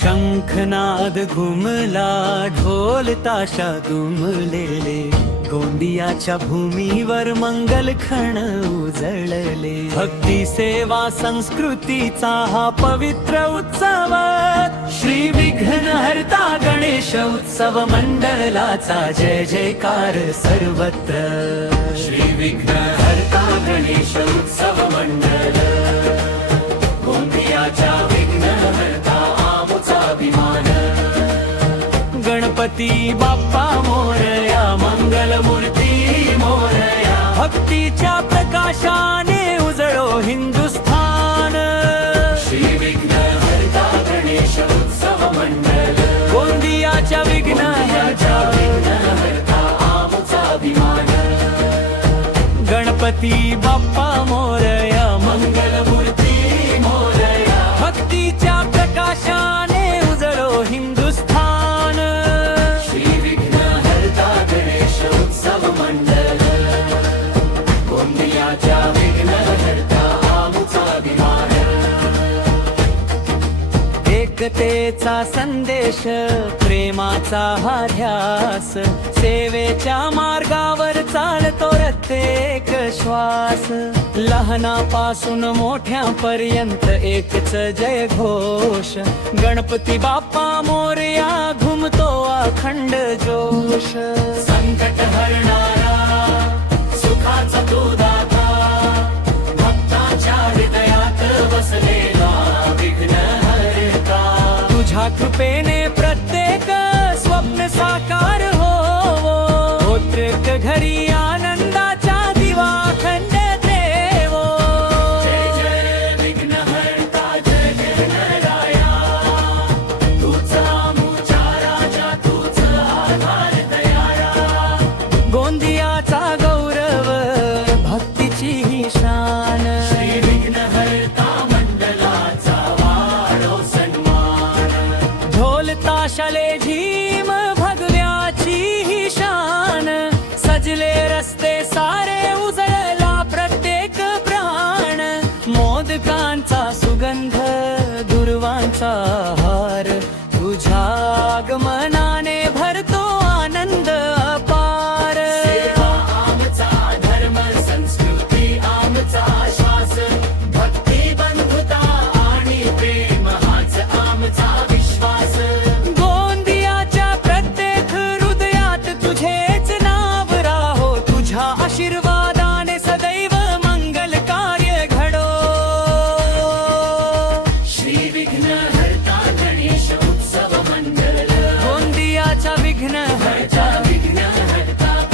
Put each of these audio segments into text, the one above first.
शंखनाद घुमला, ढोल ताशा दुमलेले, गोंदियाच्या भूमीवर मंगल खण उजळले. भक्ती सेवा संस्कृतीचा हा पवित्र उत्सव, श्री विघ्नहर्ता गणेश उत्सव मंडळाचा जय जयकार सर्वत्र. श्री विघ्नहर्ता गणेश उत्सव मंडळ, गोंदियाच्या विघ्नहर्ता आमुचा अभिमान. गणपती बाप्पा मोरया, मंगल मूर्ती मोरया, भक्तीच्या प्रकाशाने उजळो हिंदुस्थान. श्री विघ्नहर्ता गणेश उत्सव मंडळ, गोंदियाच्या विघ्नहर्ता आमुचा अभिमान. गणपती बाप्पा मोरया, मंगल मूर्ती मोरया, भक्तीच्या प्रकाशाने उजळो हिंदुस्थान. श्री विघ्नहर्ता गणेश उत्सव मंडळ, गोंदियाच्या विघ्नहर्ता आमुचा अभिमान. एकतेचा संदेश, प्रेमाचा हा ध्यास, सेवेच्या मार्गावर चालतो प्रत्येक श्वास. लहानापासून मोठ्यापर्यंत एकच जय घोष, गणपती बाप्पा मोरया घुमतो अखंड जोश. संकट हरणारा, सुखाचा तो दाता, भक्ताच्या हृदयात बसलेला विघ्नहर्ता. तुझ्या कृपेने प्रत्येक स्वप्न साकार होवो, होत्रेक घरी आनंदाचा दिवा खंड देवो. जय जय विघ्नहर्ता जय गणराया, तुझा आमुचा राजा, तुझा आधार दयाळा. गोंदियाचा गौरव, भक्तीची ही शान, श्री विघ्नहर्ता मंडळाचा वाढो सन्मान. ढोल ताशाले झीम, भगव्याची ही शान, सजले रस्ते सारे, उजळला प्रत्येक प्राण. मोदकांचा सुगंध, दुर्वांचा हार, तुझ्या आगमनाने भरतो आनंद अपार. सेवा आमचा धर्म, संस्कृती आमचा श्वास, भक्ती बंधुता आणि प्रेम हाच आमचा विश्वास. गोंदियाच्या प्रत्येक हृदयात तुझेच नाव राहो, तुझ्या आशीर्वादाने सदैव मंगल कार्य घडो. श्री विघ्नहर्ता गणेश उत्सव मंडळ, गोंदियाच्या विघ्नहर्ता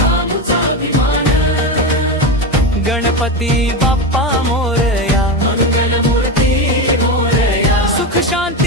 आमुचा अभिमान. गणपती बाप्पा मोरया, मंगल मूर्ती मोरया, सुख शांती